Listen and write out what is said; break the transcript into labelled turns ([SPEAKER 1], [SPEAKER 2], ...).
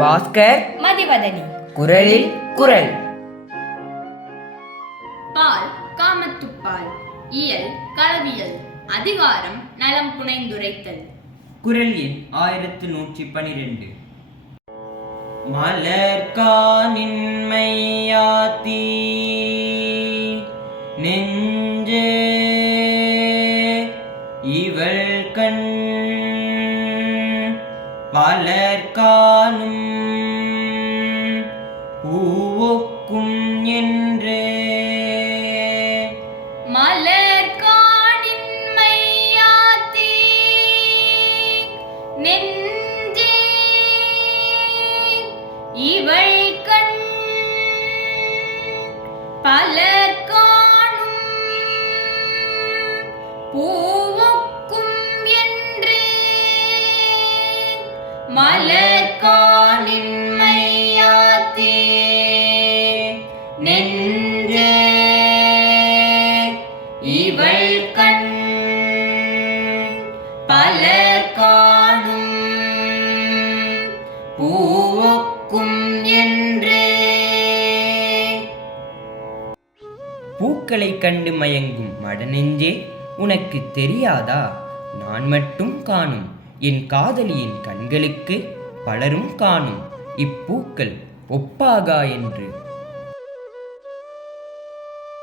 [SPEAKER 1] பாஸ்கர்
[SPEAKER 2] மதிவதனி.
[SPEAKER 1] குரலில் குரல்.
[SPEAKER 3] பால் காமத்துப்பால் இயல் களவியல் அதிகாரம் நலம் புனைந்துரைத்தல்.
[SPEAKER 4] குரல் எண் ஆயிரத்து நூற்றி பனிரெண்டு. மலர்கானின்மையாத்தி நெஞ்சே இவள் கண் பலர்கானும் பூவுக்கும் என்று.
[SPEAKER 3] இவள் கண். பலர் காணும் பூ மலர் காணின்மையாத்தி நெஞ்சே இவள் கண் பலர் காணும் பூவொக்கும் என்றே.
[SPEAKER 4] பூக்களைக் கண்டு மயங்கும் மடநெஞ்சே உனக்கு தெரியாதா? நான் மட்டும் காணும் என் காதலியின் கண்களுக்கு பலரும் காணும் இப்பூக்கள் ஒப்பாகா என்று